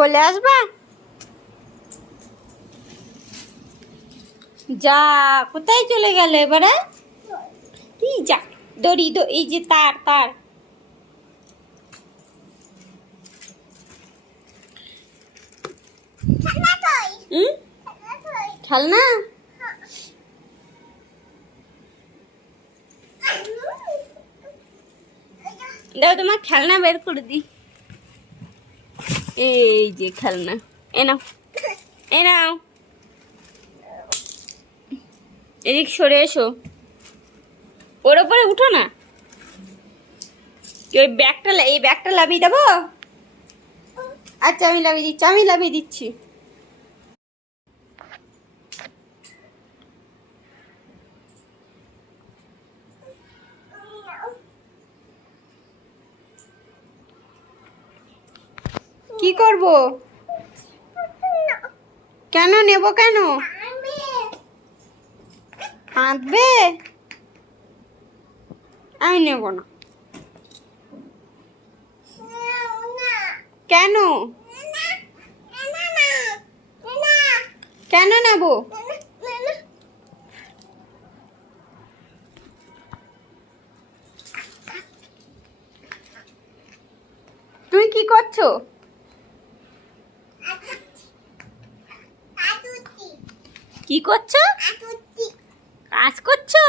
কোলে আসবা? যা, কোথায় চলে গেল এবারে? এই যা, দড়ি তো, এই যে তার তার। খেলনা? দাও, তোমার খেলনা বের করে দি। এই যে খেলনা, এ নাও, এ নাও। এদিক সরে এসো, ওর ওপরে উঠো না। ওই ব্যাগটা, এই ব্যাগটা লাভিয়ে দেবো? আচ্ছা, আমি লাভিয়ে দিচ্ছি, আমি লাভিয়ে দিচ্ছি। কি করব? কেন নেব? কেন কাঁদবে? আমি নেব না। কেন? কেন নেব? তুমি কি করছো? কি করছো? কাজ করছো?